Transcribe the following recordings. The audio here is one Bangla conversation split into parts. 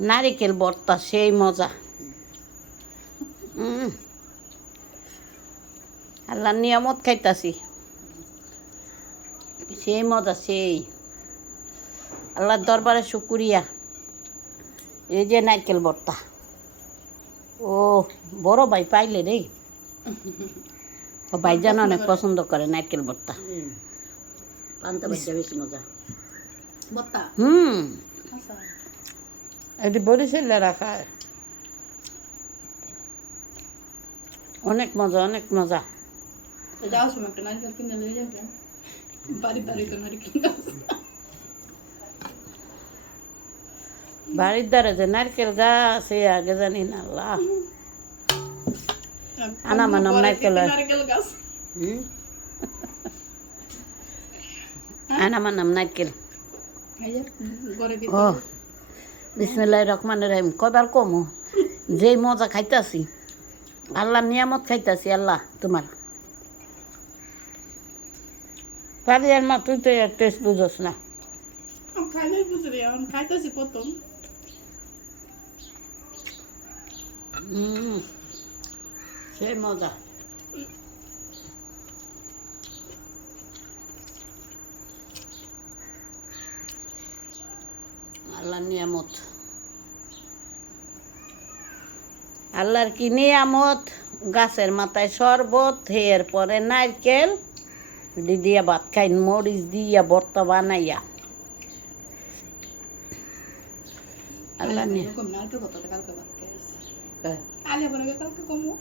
নারিকেল ভর্তা সেই মজা। আল্লাহর নিয়ামত খাইতাছি, সেই মজা সেই। আল্লাহর দরবারে শুকুরিয়া। এই যে নারকেল ভর্তা, ও বড় ভাই পাইলে রে, ও ভাইজান অনেক পছন্দ করে নারকেল ভর্তা। পান্তা ভাজা বেশি মজা। এটি বরিশালে রাখা, অনেক মজা অনেক মজা। যাওয়ার সময় একটা নারকেল কিনে নিয়ে যাবে, বাড়ি তো নারকেল গাছ। বাড়ির দ্বারা যে নারকেল গাছ এ আগে জানি না। আল্লাহ, আনা মানাম নারকেল গাছ, আনা মানাম নারকেল। ও ঘরে বিসমিল্লাহির রহমানির রহিম। কবার কমো যে মজা খাইতাছি, আল্লাহর নিয়ামত খাইতাছি। আল্লাহ তোমার পারি আর মা, তুই তো এর টেস্ট বুঝোস না। খাইলে বুঝলি, এখন খাইতেছি প্রথম। সেই মজা। আল্লাহর নিয়ামত, আল্লাহর কি নিয়ামত। গাছের মাথায় শরবত, এর পরে নারকেল দিয়া ভাত খাই, মরিচ দিয়া ভর্তা বানাইয়া। আল্লাহ নারকেল কথাতে কালকে ভাত খাইছি, আলিয়া বলে কালকে কমো।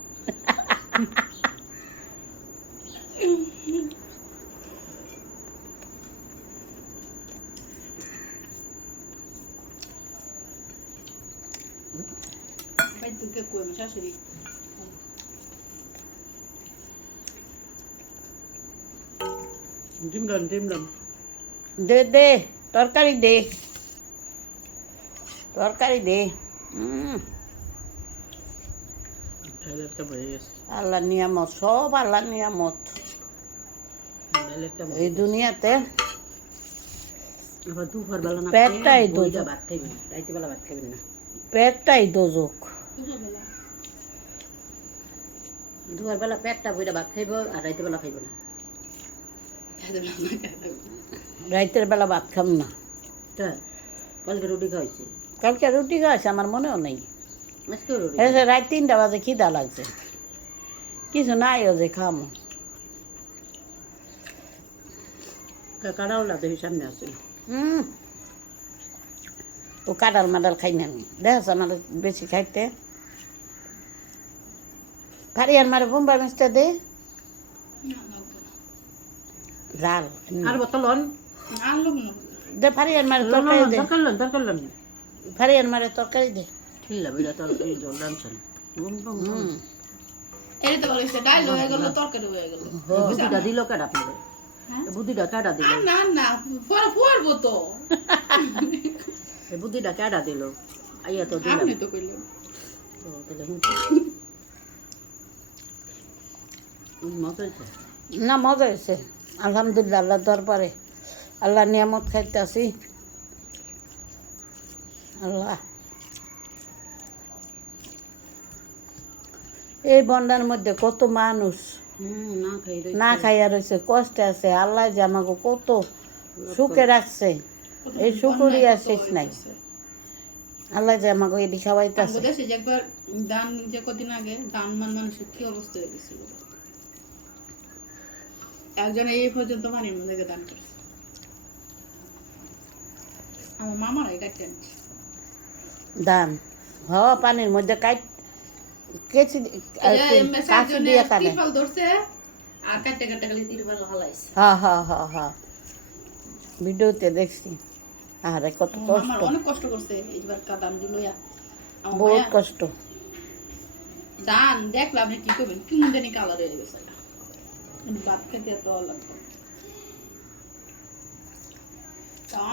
শাশুড়ি ডিমডন দে দে, তরকারি দে, তরকারি দে। আল্লাহ নিয়ামত, সব আল্লাহ নিয়ামত এই দুনিয়াতে। পেটটাই দোজক, পেটটাই দোজক। দুপুর বেলা পেটটা বইটা ভাত খাইব, আর রাইতে বেলা খাইব না। রাইতের বেলা ভাত খাম না। কালকে রুটি খাওয়াইছি। কালকে রুটি খাওয়াছে আমার মনেও নেই। আজকেও রুটি। রাত 3টা বাজে খিদা লাগছে, কিছু নাই ও যে খামো। কাঁড়াও লাগছে সামনে আছে। ও কাঁড়াল মাডাল খাই না আমি, দেখাস আমার বেশি খাইতে। ফারি আর মারে বোম্বার মিষ্টা দে, জাল আর বোতলন দে। ফারি আর মারে তরকারি দে, দরকার ফারি আর মারে তরকারি দে। ঠিক আছে, তরকারি জল রাঁধছেন। এই তো বলিস ডাল হয়ে গেল, তরকারি হয়ে গেল। বুদ্ধিটা দিল কেডা আপনাদের? বুদ্ধিটা কেডা দিল? না না, পরে পড়বো তো। এই বুদ্ধিটা কেডা দিল? আইয়া তো দিলাম। আপনি তো কইলেন। ও তাহলে মজা হয়েছে না, মজা হয়েছে আলহামদুলিল্লাহ। আল্লাহ দরবারে আল্লাহ নিয়ামত খাইতেছি। আল্লাহ এই বন্যার মধ্যে কত মানুষ না খাইয়া রয়েছে, কষ্টে আছে। আল্লাহ যে আমাকে কত সুখে রাখছে, এই শুকরিয়া শেষ নাই। আল্লাহ যে আমাকে এটি খাওয়াইতেছে। দেশে যে একবার দান, যে কদিন আগে দান মানুষের কি অবস্থা হয়ে গেছিল, একজন এই পর্যন্ত পানির মধ্যে দান করছে। আমার মামারাই কাটতে আনছে দান। পানির মধ্যে কেচি কাঁচি দিয়ে কাটে। ধরছে আর কাটতে কাটতে খালি তিরপাল হালাইছে। হ্যাঁ, ভিডিওতে দেখছি। আরে কত কষ্ট, অনেক কষ্ট করছে এইবার দান দিল, বহুত কষ্ট। দান দেখলে আপনি কি করবেন, কি জানি কালার হয়ে গেছে, ভাত খেতে এত লাগবে।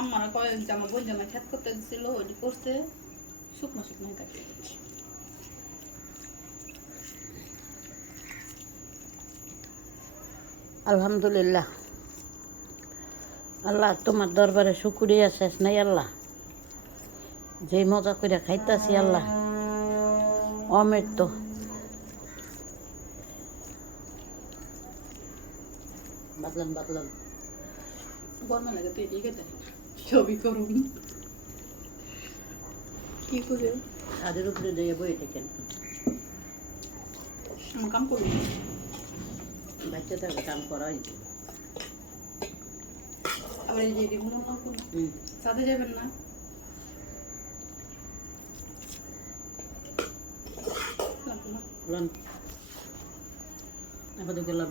আমার কয়েক আমার বোন জামা খেত করতে দিছিল, ওইটি করতে শুকনো শুকনো কাটিয়ে দিচ্ছি। আলহামদুলিল্লাহ। আল্লাহ তোমার দরবারে শুকরিয়া শেষ নাই। আল্লাহ যে মজা করে খাইতাছি আল্লাহ অমের তো বাতলাম বাতলাম গরমে লাগে তো এদিকে খেতে সবই করুন কি করে তাদের উপরে দিয়ে বয়ে থাকেন আমার কাম করুন বাচ্চা থাকলে কাম করাই আবার এই যে রিমোট অন করুন সাথে যাবেন না আপাতত গেলাম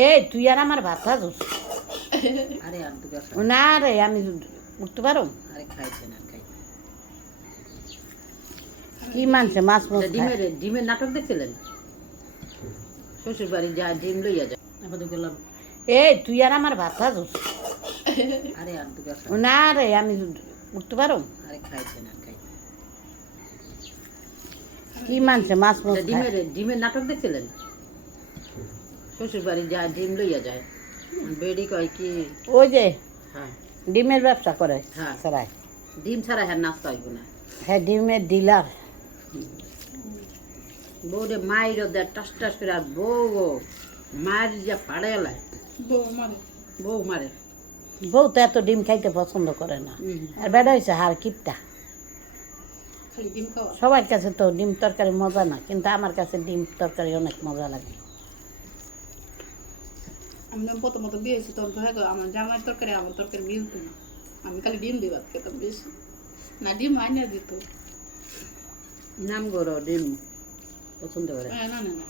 এই তুই আর আমার ভাতা দোস আরে আর দুটো না রে আমি উঠতে পারো আরে খাইছে না খাই কি মানছে মাছ মাছ ডিমের ডিমের নাটক দেখছিলেন শ্বশুর বাড়ি যা ডিম লইয়া যায় আপাতত গেলাম এই তুই আর আমার ভাতা দোস আরে আর দুটো না রে আমি উঠতে পারো আরে খাইছে না খাই কি মানছে মাছ মাছ ডিমের ডিমের নাটক দেখছিলেন শ্বশুর বাড়ি যা ডিম লইয়া যায় বেডি কয় কি ওই যে হ্যাঁ ডিমের ব্যবসা করে হ্যাঁ। সরাই ডিম ছাড়া হ্যাঁ নাস্তা হইব না হ্যাঁ ডিমের ডিলার বউরে মায়েরও দেয় টাস টাস করে আর বউ মায়ের যা পাড়ে এলায় বউ মানে বউ মারে বউ তো এত ডিম খাইতে পছন্দ করে না আর বেড়া হয়েছে হার কিপটা খালি ডিম খাওয়া সবার কাছে তো ডিম তরকারি মজা না কিন্তু আমার কাছে ডিম তরকারি অনেক মজা লাগে আমি যখন প্রথমত বিয়ে হয়েছি তখন তো হ্যাঁ আমার জামাইয়ের তরকারি আমার তরকারি মিলতো না আমি খালি ডিম দিয়ে ভাত খেতাম বেশি না ডিম আইনা দিত নাম গরো ডিম পছন্দ করে না না না